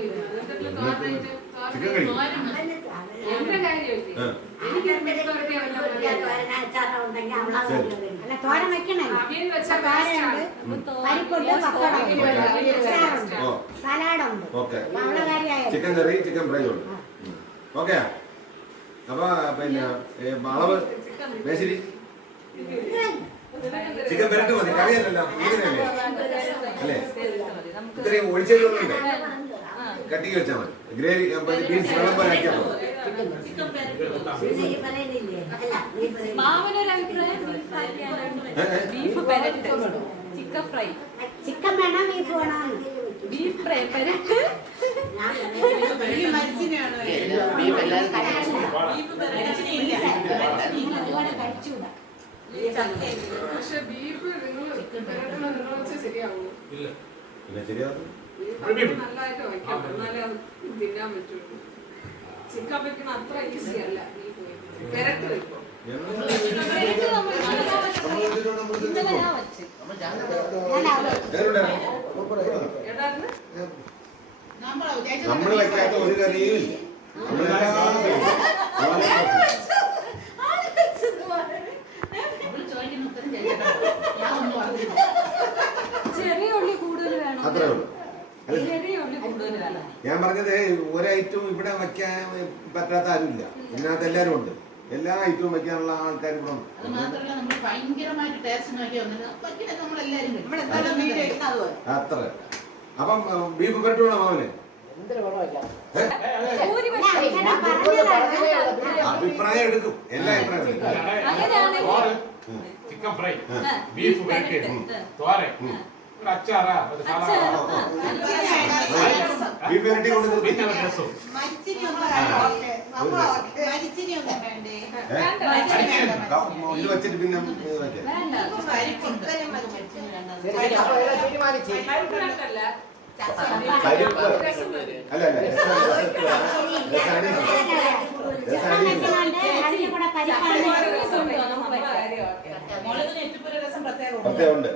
ചിക്കൻ കഴിക്കും. എന്റെ കാര്യമില്ലേ അല്ല, തോരൻ വെക്കണേ. അവിയൽ വെച്ചാൽ പരിപ്പുണ്ട്, പപ്പടമുണ്ട്, സലാഡുണ്ട്. ഓക്കെ. അവളെ കാര്യമായ ചിക്കൻ കറി ചിക്കൻ ഫ്രൈ ഉണ്ട്. ഓക്കെ. അപ്പൊ പിന്നെ അളവ് മേശിരി ചിക്കൻ പെരട്ട് മതി, കറിയല്ലല്ലോ ഇങ്ങനെയല്ലേ അല്ലേ? ഇത്രയും ഒഴിച്ചേക്കുന്നുണ്ട്, കട്ടിക്ക് വെച്ചാൽ മതി. ഗ്രേവി ബീൻസ് വെള്ളം പോലെ ആക്കിയാൽ മതി. മാവനൊരു അഭിപ്രായം ബീഫ് പെരട്ട്, ചിക്കൻ ഫ്രൈ. ചിക്കൻ വേണം, ബീഫ് വേണം. ബീഫ് ഫ്രൈ പെരട്ട്. കഴിച്ചൂടാ. പക്ഷെ ബീഫ് നിങ്ങൾ വെച്ചാൽ ശരിയാവുള്ളൂ. പിന്നെ ശരിയാവും. ബീഫ് നല്ലതായിട്ട് വയ്ക്കണം, എന്നാലേ അത് തിന്നാൻ പറ്റുള്ളൂ. ചിക്കൻ വെക്കണ അത്ര ഈസി അല്ല. ബീഫ് പെരട്ട് വെക്കും. ഇന്നലെ ഞാൻ വെച്ച്. ഏതായിരുന്നു നമ്മള് വെക്കാത്ത ഒരു കറിയും ഇല്ല. ചെറിയ ഉള്ളി കൂടുതൽ വേണം. അത്രേ ഉള്ളൂ. ചെറിയ ഉള്ളി കൂടുതൽ വേണം. ഞാൻ പറഞ്ഞത് ഒരു ഐറ്റവും ഇവിടെ വെക്കാൻ പറ്റാത്ത ആരുമില്ല. ഇതിനകത്ത് എല്ലാരും ഉണ്ട്. എല്ലാ ഐറ്റവും വെക്കാനുള്ള ആൾക്കാർ ഇവിടെ ഉണ്ട്. അത് മാത്രമല്ല നമ്മൾ ഭയങ്കരമായിട്ട് ടേസ്റ്റ് നോക്കി വന്നിട്ട് നമ്മളെല്ലാരും അത്ര. അപ്പം ബീഫ് പെരട്ട് വേണം അവന്. അഭിപ്രായം എടുക്കും, എല്ലാ അഭിപ്രായം എടുക്കും. ചിക്കൻ ഫ്രൈ, ബീഫ് പെരട്ട്, തോരൻ, അച്ചാറാ, ബീഫ് പെരട്ടി കൊണ്ട് പിന്നെ രസം. ഇത് വെച്ചിട്ട് പിന്നെ പരിപ്പ് അല്ല അല്ല പ്രത്യേകമുണ്ട്.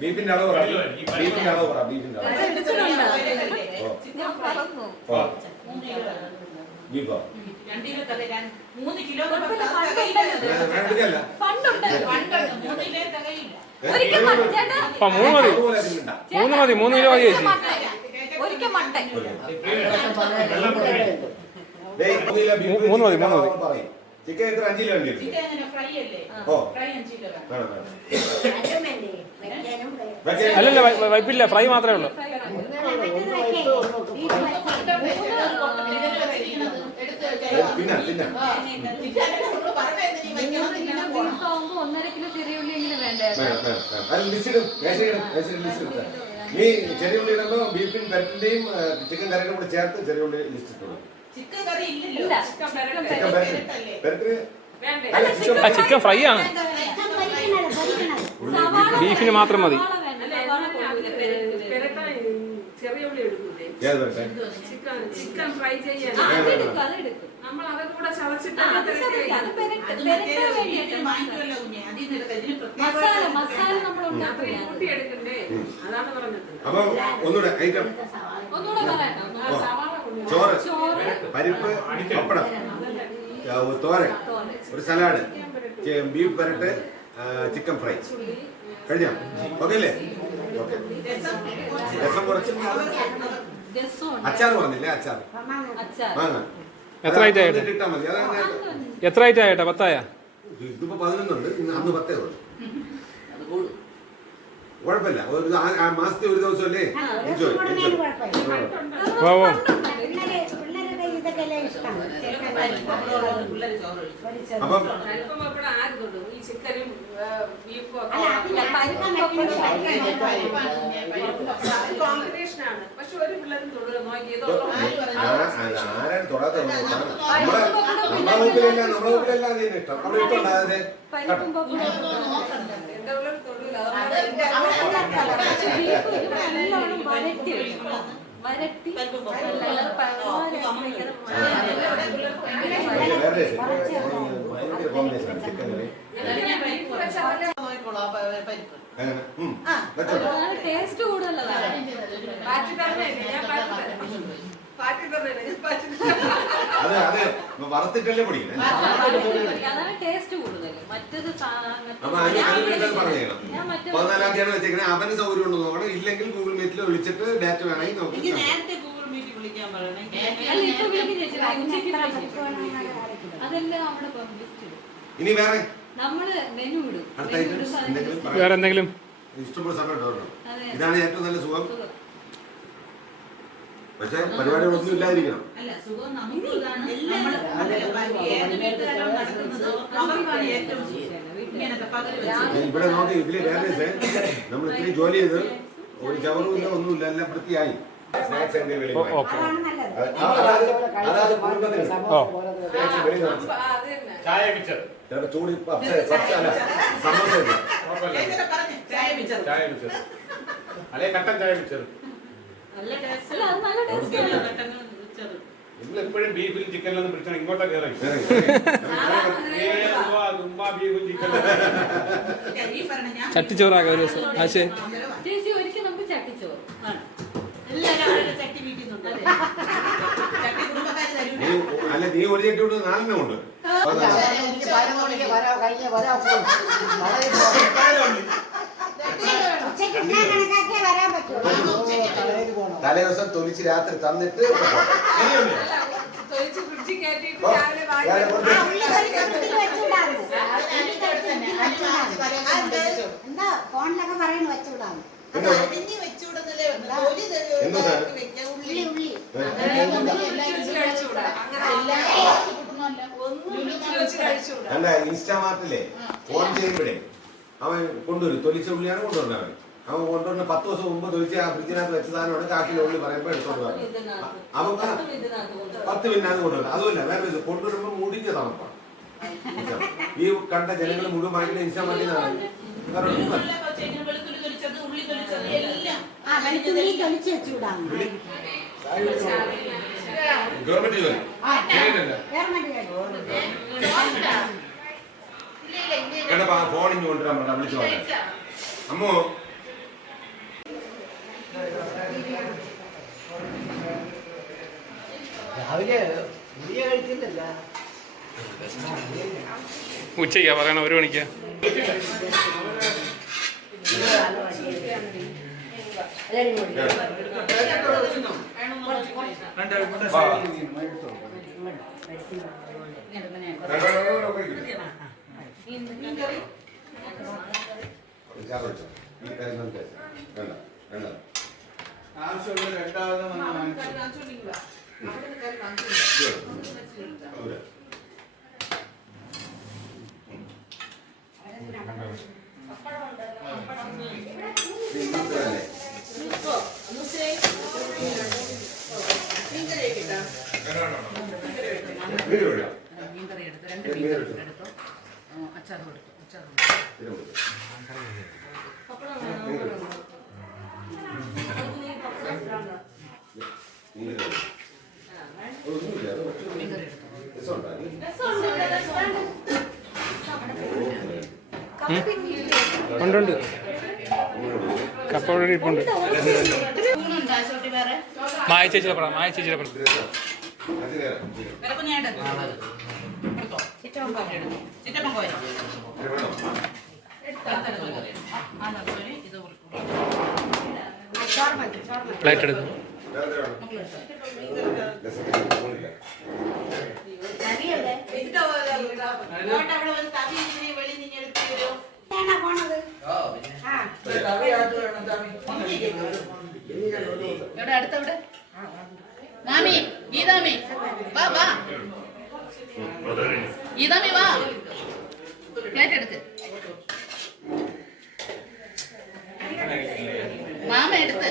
ബീഫിന്റെ അളവ് പറ, ബീഫിന്റെ അളവ് പറ, ബീഫിന്റെ അളവ്. ബീഫോ 2 കിലോ 3 കിലോ എടുക്കല്ല. മൂന്ന് മതി ചേച്ചി. ഒരിക്കൽ മട്ടൻ. മൂന്ന് മതി, മൂന്ന് മതി. പറയും ചിക്കൻ എത്ര 5 കിലോ ഉണ്ട് ചിക്കൻ എങ്ങനെ ഫ്രൈ അല്ലേ? ഓ. ഫ്രൈ 5 കിലോ വേണം. വേണം, വേണം. അതും വേണ്ടേ? വെക്കാനും വെക്കാൻ- അല്ലല്ല വൈപ്പില്ല, ഫ്രൈ മാത്രമേ ഉള്ളൂ. അല്ല, മറ്റേത് വെക്കേ. ബീഫ് വെക്കാം. പിന്നെ പിന്നെ ബീഫ് ആവുമ്പോ 1.5 കിലോ ചെറിയ ഉള്ളി എങ്ങനെ വേണ്ടേ? വേണം, വേണം, വേണം. അത് ലിസ്റ്റ് ഇടും. ലിസ്റ്റ് ഇടും. നീ ചെറിയ ഉള്ളി ഇടുമ്പോ ബീഫിൻ പെരട്ടിന്റെയും ചിക്കൻ കറിയുടെ കൂടെ ചേർത്ത് ചെറിയ ഉള്ളി ലിസ്റ്റ് ഇട്ടോളൂ. ചിക്കൻ കറി ഇല്ലല്ലോ. ഇല്ല. Chicken chicken പെരട്ടല്ലേ? പെരട്ടിന് വേണ്ടേ? അല്ല ചിക്കൻ ചിക്കൻ ഫ്രൈ ആണ്, സവാള ബീഫിന് മാത്രം മതി. സവാള വേണ്ട, സവാള കൊള്ളൂല, പെരട്ടാൻ ചെറിയ ഉള്ളി എടുക്കൂലേ? ഏത് പെരട്ടെ? ചിക്കൻ ഫ്രൈ ചെയ്യാൻ അതെടുക്കും, അതെടുക്കും. നമ്മൾ അതൊക്കെ കൂടെ ചതച്ചിട്ട് അത് ശരിയാ, അത് പെരട്ടാൻ വേണ്ടിയിട്ട് വാങ്ങിക്കുമല്ലോ കുഞ്ഞെ. അതിന് ഇതിന് മസാല നമ്മൾ അത്രയും ഉണ്ടാക്കില്ല. കൂട്ടി എടുക്കണ്ടേ? അതാണ് പറഞ്ഞത്. അപ്പൊ ഒന്നുകൂടെ ഐറ്റം ഒന്നുകൂടെ പറയട്ടോ. സവാള കൊണ്ടുവരും. ചോറ്, ചോറ്, പരിപ്പ്, പപ്പടം, തോരൻ, ഒരു സലാഡ്, ബീഫ് പെരട്ട്, ചിക്കൻ ഫ്രൈ. കഴിഞ്ഞോ? ഓക്കെ അല്ലേ? ഓക്കെ. രസം കുറച്ച്, രസമുണ്ട്, അച്ചാർ പറഞ്ഞില്ലേ? അച്ചാർ അച്ചാർ. വാങ്ങ. എത്ര ഐറ്റം ആയിട്ട്? ഇട്ടാ മതി. അതാണ് എത്ര ഐറ്റം ആയിട്ടാ? 10 ഇതിപ്പോ 11 ഉണ്ട്, അന്ന് 10 ഉള്ളു. കുഴപ്പമില്ല. ഒരു മാസത്തിൽ ഒരു ദിവസം അല്ലേ? എൻജോയ്. വാ വാ. പിള്ളേരുടെ ഇതൊക്കെ ഇഷ്ടമാണ്. പിള്ളേര് ചോറ് കഴിച്ചു. അപ്പം അല്പം ഇവിടെ ആര് തൊടും? ഈ ചിക്കനും ബീഫും ഒക്കെ അല്ല, അത് കോമ്പിനേഷൻ ആണ്. പക്ഷെ ഒരു പിള്ളേരും തൊടുക നോക്കിയത് ആരാണ് തൊടാത്ത? നമ്മളെ മുമ്പിലെല്ലാം അതിന് ഇഷ്ടം. അവിടെ ഇട്ടുണ്ടാകാതെ പരിപ്പും പപ്പടവും എന്റെ പിള്ളേർ തൊടില്ല. നല്ലോണം വരട്ടി വെക്കണം. വരട്ടി ഭയങ്കര കോമ്പിനേഷൻ ചിക്കൻ കറി. അതാണ് ടേസ്റ്റ് കൂടുതലതാണ്. അത് അത് വറുത്തിട്ടല്ലേ പൊടിക്കണം. അതാണ് ടേസ്റ്റ് കൂടുതൽ. മറ്റത് അപ്പൊ അത് പറഞ്ഞു ഞാൻ മറ്റേ 14-ാം തീയതിയാണ് വെച്ചേക്കണേ. അവന് സൗകര്യം ഉണ്ടോ നോക്കണം. ഇല്ലെങ്കിൽ ഗൂഗിൾ മീറ്റിൽ വിളിച്ചിട്ട് ഡാറ്റ വേണമെങ്കിൽ നോക്കി. നേരത്തെ ഗൂഗിൾ മീറ്റ് വിളിക്കാൻ പറയണേ. അല്ല, ഇപ്പൊ വിളിക്കും ചേച്ചി, ഉച്ചയ്ക്ക് അതെല്ലാം അവിടെ ലിസ്റ്റ് ഇടും. ഇനി വേറെ നമ്മള് മെനു ഇടും. അടുത്ത മെനു ഐറ്റംസ് ഇടും, എന്തെങ്കിലും അതിന് പറയാം. വേറെ എന്തെങ്കിലും? ഇഷ്ടംപോലെ സമയം ഇട്ടോ. അതെ. ഇതാണ് ഏറ്റവും നല്ല സുഖം. സുഖം. പക്ഷെ പരിപാടികളൊന്നും ഇല്ലാതിരിക്കണം. അല്ല, സുഖം നമുക്ക് ഇതാണ്. ഏത് വീട്ടുകാരാണ് നടത്തുന്നത് അവർക്കാണ് ഏറ്റവും സുഖം. ഇങ്ങനത്തെ പകൽ വെച്ച് ഇവിടെ നോക്കി ഇതില് വേറെ നമ്മൾ ഇത്തിരി ജോലി ചെയ്ത് ഒരു ചവറുമില്ല ഒന്നുമില്ല, എല്ലാം വൃത്തിയായി. സ്നാക്സ് എന്തെങ്കിലും വെളിയിൽ വാങ്ങി. ഓക്കെ. അതായത് കുടുംബത്തിന് സ്നാക്സ് വെളിയിൽ വാങ്ങിച്ചു. ചായ മിച്ചർ ചിലപ്പോൾ ചൂട് അല്ല സമോസ ഇല്ല. എങ്ങനെ പറഞ്ഞു? ചായ വെച്ചത്. ചായ മിച്ചർ അല്ലെ കട്ടൻ ചായ മിച്ചർ. നല്ല ടേസ്റ്റ്. അല്ല, അത് നല്ല ടേസ്റ്റ് ആണ്. പെട്ടെന്ന് വെച്ചത്. നിങ്ങൾ എപ്പോഴും ബീഫിലും ചിക്കനിലൊന്നും പിടിച്ചാൽ ഇങ്ങോട്ടാ കയറി ബീഫും ചിക്കനും. ഈ പറഞ്ഞ ഞാൻ ചട്ടിച്ചോറാക്കാം ഒരു ദിവസം. ആശേ ചേച്ചി ഒരിക്കൽ നമുക്ക് ചട്ടിച്ചോറ് ആണ്. എല്ലാവരും അവരുടെ ചട്ടി വീട്ടിന്നുണ്ട്. ചട്ടി കുടുംബക്കാര് തരൂല. അല്ല നീ ഒരു ചട്ടി കൊണ്ട് 4 ഉണ്ട്. എനിക്ക് 11 മണിക്ക് കഴിഞ്ഞ വരാൻ ഉച്ചയ്ക്ക് ഉണ്ണാൻ കണക്കാക്കിയേ വരാൻ പറ്റുള്ളൂ. തലയിൽ പോകണം. തലേ ദിവസം തൊലിച്ച് രാത്രി തന്നിട്ട് തൊഴിച്ച് ഫ്രിഡ്ജിൽ കയറ്റിയിട്ട് ഓ, രാവിലെ വാങ്ങി ഞാൻ കുറച്ച് ഉള്ളി തൊലിച്ച് വെച്ചുവിടാന്ന്. എന്താ ഫോണിലൊക്കെ പറയുന്നു വെച്ചുവിടാന്ന്. എന്തോ അരിഞ്ഞ് വെച്ചുവിടുന്നതല്ലേ ഉള്ളൂ. തൊലി എന്തോ സാധനം? വെക്കാം. ഉള്ളി ഉള്ളി വെച്ച് കഴിച്ചുകൂടാ. അങ്ങനെ ഒന്നും വെച്ച് കഴിച്ചുകൂടാ. അല്ല ഇൻസ്റ്റാമാർട്ടിലെ ഫോൺ ചെയ്യുമ്പോഴേ അവൻ കൊണ്ടുവരും. തൊലിച്ച ഉള്ളിയാണ് കൊണ്ടുവരുന്നത്. അവൻ കൊണ്ടുവരുന്ന 10 ദിവസം മുമ്പ് തൊലിച്ച് ആ ഫ്രിഡ്ജിനകത്ത് വെച്ച സാധനമാണ് കാക്കിലെ ഉള്ളി പറയുമ്പോൾ എടുത്തോണ്ട് വരണം. അവർക്ക് 10 മിനിറ്റ് കൊണ്ടുവരും. അതുമല്ല വേറെ ഇത് കൊണ്ടുവരുമ്പോൾ മുടിഞ്ഞ തണുപ്പാണ്. ഈ കണ്ട ജനങ്ങൾ മുഴുവൻ വാങ്ങിക്കുന്ന ഇൻസ്റ്റാമാർട്ടിനാണ്. വെളുത്തുള്ളി തൊലിച്ചത്, ഉള്ളി തൊലിച്ചത് എല്ലാം ആ വെളുത്തുള്ളി തൊലിച്ച് വെച്ചുവിടാന്ന്. ഗവൺമെന്റ് ജോലി ശരിയല്ല. വേറെ മതി. കണ്ടപ്പോ ആ ഫോൺ ഇങ്ങ് കൊണ്ടുവരാൻ പറഞ്ഞ വിളിച്ചു പറഞ്ഞ അമ്മോ രാവിലെ ഗുളിക കഴിച്ചില്ലല്ല. ഉച്ചയ്ക്കാ പറയണ, 1 മണിക്കാ. രണ്ട് മീൻകറി ആവശ്യമുള്ള രണ്ടാമതും വന്ന് വാങ്ങിച്ചു. കറി കാണിച്ചോണ്ടിരിക്കുക. അവിടുന്ന് കറി കാണിച്ചോണ്ടിരിക്കുക. മീൻകറി എടുത്തു, 2 മീൻകറി എടുത്തു, അച്ചാറും എടുത്തു. ഉണ്ട് കപ്പ ഇവിടെ ഇരിപ്പുണ്ട്. മായ ചേച്ചിയുടെ പടം ചിറ്റപ്പൻ കോരി പ്ലേറ്റ് എടുക്കും. എവിടെ അടുത്തവിടെ മാമി ഗീതാമി വാ വാ ഗീതാമി വാ പ്ലേറ്റ് എടുക്ക് മാമ എടുത്ത്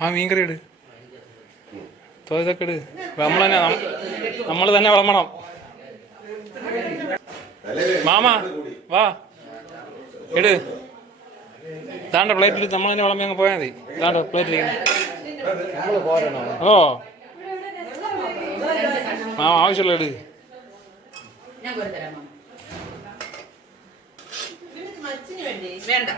ആ മീൻകറി ഇട്, തോതൊക്കെ ഇട്. നമ്മൾ തന്നെ വിളമ്പണം. മാമ വാ ഇട്. താണ്ട പ്ലേറ്റിൽ നമ്മൾ തന്നെ വിളമ്പി അങ്ങ് പോയാൽ മതി. താണ്ട പ്ലേറ്റിലിരിക്കണം. ഓ മാമ ആവശ്യമുള്ള ഇട്. ഞാൻ തരാം വേണ്ട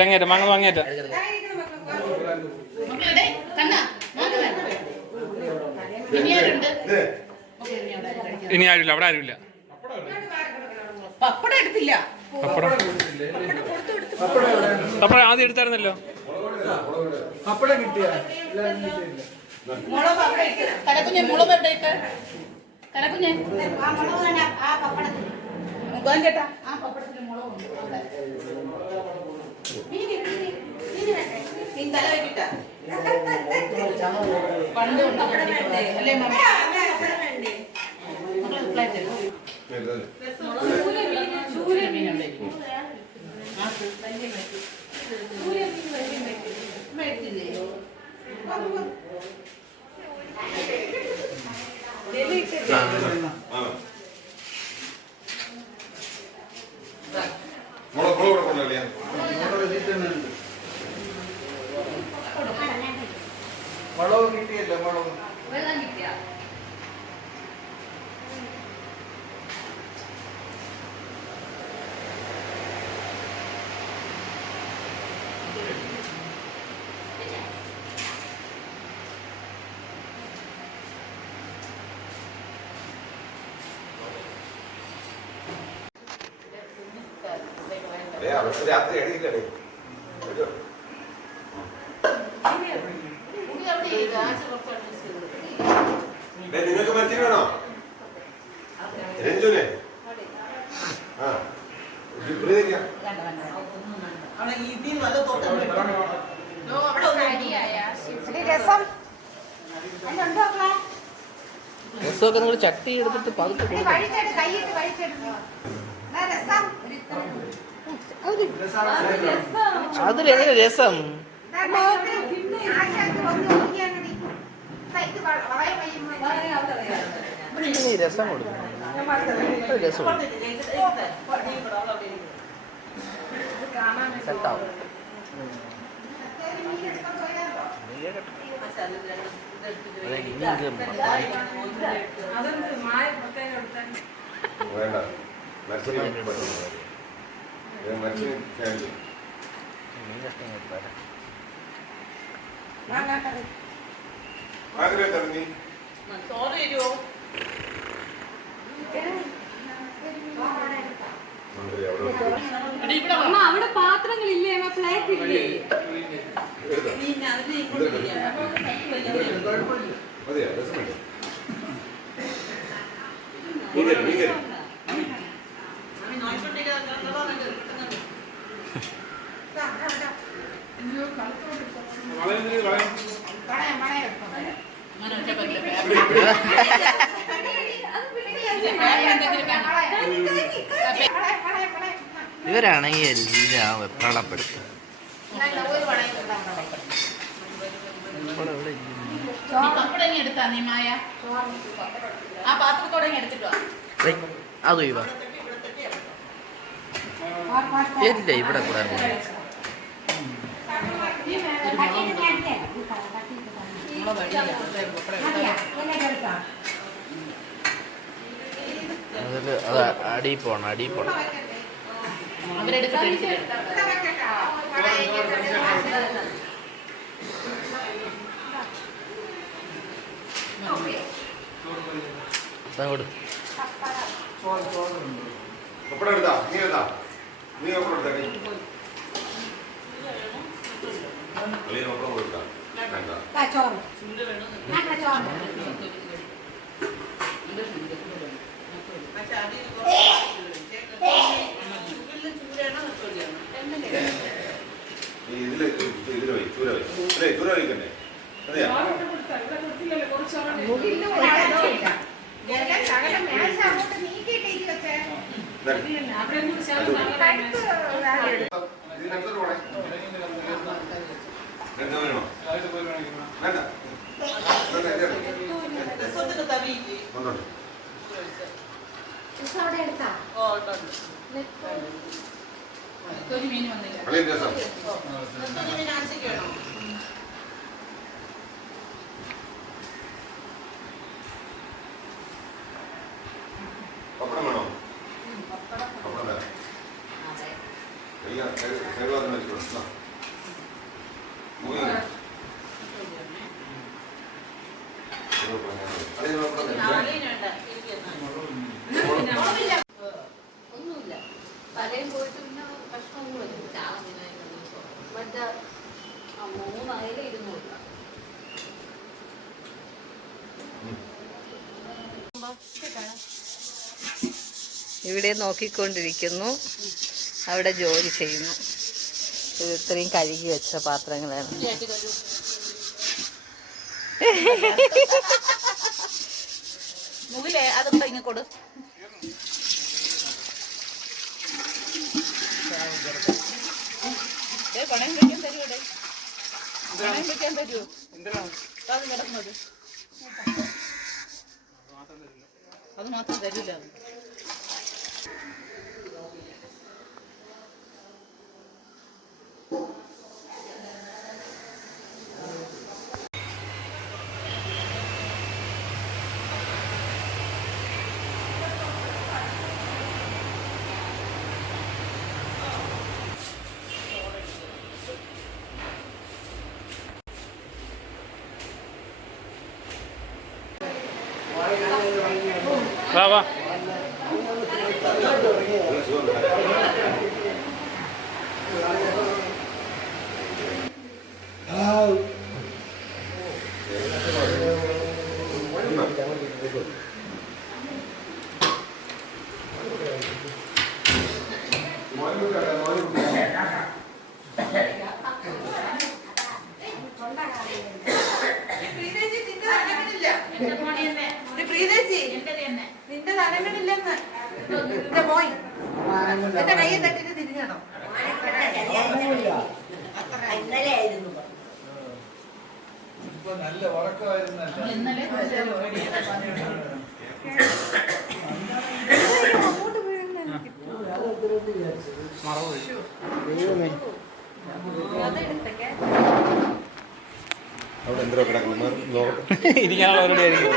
അങ്ങേറ്റ മാങ്ങ അങ്ങേറ്റ. ഇനി ആരുമില്ല, അവിടെ ആരുമില്ല. പപ്പടം എടുത്തില്ല. പപ്പടം ആദ്യം എടുത്തായിരുന്നല്ലോ. പപ്പടം കിട്ടിയ മുളക് അവിടെ ഇട്ട് കലക്കുഞ്ഞെ മുളക് എവിടെ ഇട്ട് കലക്കുഞ്ഞെ ചേട്ടാ ആ പപ്പടത്തിന് മുളകുണ്ട് മീൻ തല വെക്കിട്ട പണ്ട് അല്ലേ മമ്മി പ്ലേറ്റ് മുളക് കിട്ടിയല്ലോ. മുളക് വെള്ളം കിട്ടിയ രാത്രി എഴുതിയില്ലേ നിങ്ങൾക്ക് മറ്റു വേണോ രഞ്ജുനെ? ആ രസമൊക്കെ നിങ്ങൾ ചട്ടി എടുത്തിട്ട് പതുക്കെ അതിലെങ്ങനെ രസം? രസം കൊടുക്കും രസം സെറ്റാവും വേണ്ട മനുഷ്യൻ ഫാമിലി ആഗ്രഹം അമ്മ അവിടെ പാത്രങ്ങളില്ലേ അമ്മ പ്ലേറ്റ് ഇല്ലേ മതിയാ രസമുണ്ട് ഇവരാണെങ്കിൽ എല്ലാം വെപ്രാളപ്പെടുത്തും. എടുത്താ നീ മായ ആ പാത്രത്തോടെ എടുത്തിട്ടോ അത് ഇവ ഇല്ല ഇവിടെ കൂടെ അതില് അത് അടി പോണം അങ്ങോട്ട് പപ്പടം എടുത്താ നീ എടുത്താ നീ പപ്പടം എടുത്താ നീ പപ്പടം കൊടുത്താ ഇതില് പോയി ചൂര പോയി ചൂര വയ്ക്കണ്ടേ അതെയാ ഇതിനകത്തോട്ട് പോണേ വേണോ വേണ്ട കൊണ്ടോട്ടെ പള്ളിയിൽ രസം പപ്പടം വേണോ പപ്പടം തരാം എല്ലാം കേരളത്തിൽ വെച്ചിട്ടുണ്ടോ ഒന്നുമില്ല തലയും പോയിട്ട് പിന്നെ ഭക്ഷണമൊന്നും വരും മറ്റേ 3 അയല 200. ഇവിടെ നോക്കിക്കൊണ്ടിരിക്കുന്നു, അവിടെ ജോലി ചെയ്യുന്നു. ഇത്രയും കഴുകി വെച്ച പാത്രങ്ങളാണ്. മുകിലേ അതൊക്കെ ഇങ്ങ് കൊടു. പണയം വയ്ക്കാൻ തരുമോ? പണയം വയ്ക്കാൻ തരുമോ? അത് കിടക്കുന്നത് അത് മാത്രം തരില്ല. വാ വാ നിന്റെ തലങ്ങളില്ലെന്ന് എന്റെ പോയി എന്റെ കയ്യെ തട്ടിട്ട് തിരിഞ്ഞോ? ഇന്നലെ ആയിരുന്നു ഇപ്പൊ നല്ല ഉറക്കമായിരുന്നല്ലോ. നമ്മൾ ഇന്നലെ അവിടെ എന്തോ കിടക്കുന്നു നോക്കട്ടെ. ഇരിക്കാനുള്ളവരുടെ ആയിരിക്കും.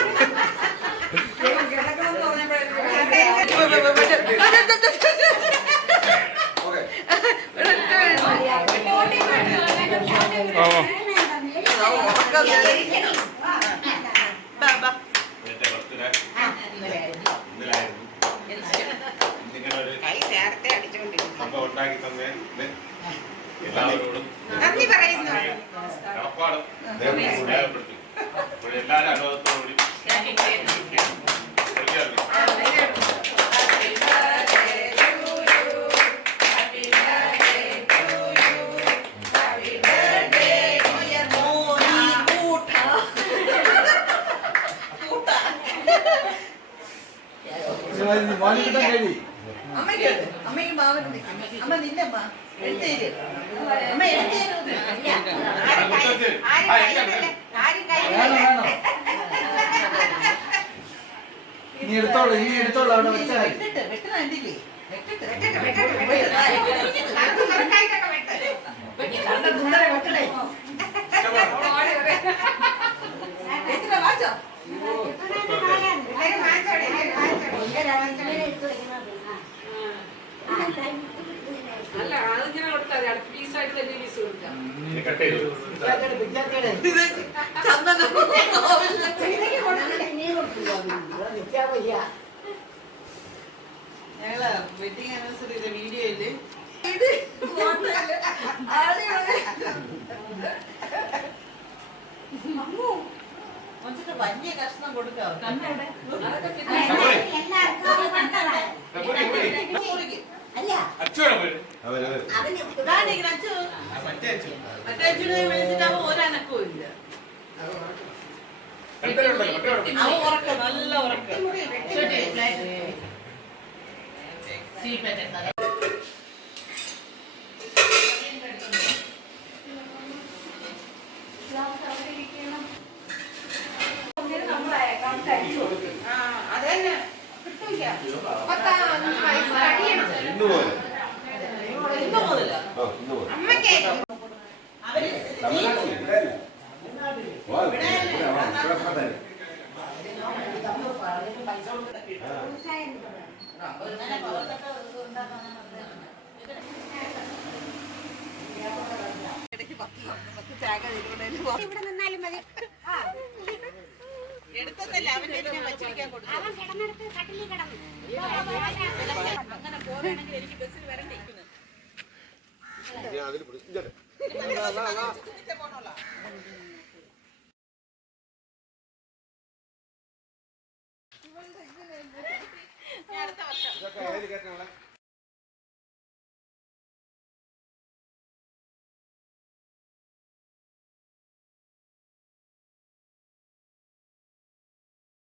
ഉണ്ടാക്കി തന്നെ എല്ലാവരോടും നന്ദി പറയുന്നു. കടപ്പാടും രേഖപ്പെടുത്തി എല്ലാവരും അനുഭവത്തോടുകൂടി മോനിക്കിട്ടാൻ കഴിയും. അമ്മയ്ക്ക് മാവരുത്. അമ്മ നിന്റെ അമ്മ എടുത്തേര്. അമ്മ എടുത്തേര്. വേണം. നീ എടുത്തോളൂ അവിടെ വെച്ചാൽ വെട്ടുന്നില്ലേ വാച്ചോ അല്ല അതിങ്ങനെ കൊടുത്താൽ മതി. പീസായിട്ട് വലിയ പീസ് കൊടുക്കാം. കട്ട് ചെയ്തു ഞങ്ങള് വെഡിങ് ആനിവേഴ്സറിയുടെ വീഡിയോയില് വലിയ കഷ്ണം കൊടുക്കാം. ഒരനക്കവും ഇല്ല. അവ ഉറക്കം നല്ല ഉറക്കം. അതന്നെ കിട്ടൂല. ഇന്ന് പോലെ അമ്മയ്ക്ക് തമിഴ്നാട്ടിൽ ഇവിടെ അല്ല. ഇവിടെ നിന്നാലും മതി. എടുത്തതല്ല അവന്റെ വച്ചിരിക്കാൻ കൊടുത്തു. അവൻ കിടന്നെടുത്ത് കട്ടിലിൽ കിടന്നു. അങ്ങനെ പോകണമെങ്കിൽ എനിക്ക് ബസ്സിൽ വരണ്ടേ. അതിൽ പിടിച്ചിട്ട് പോണോളാം. അടുത്ത വർഷം ഇതൊക്കെ ഏതിൽ കയറ്റണം?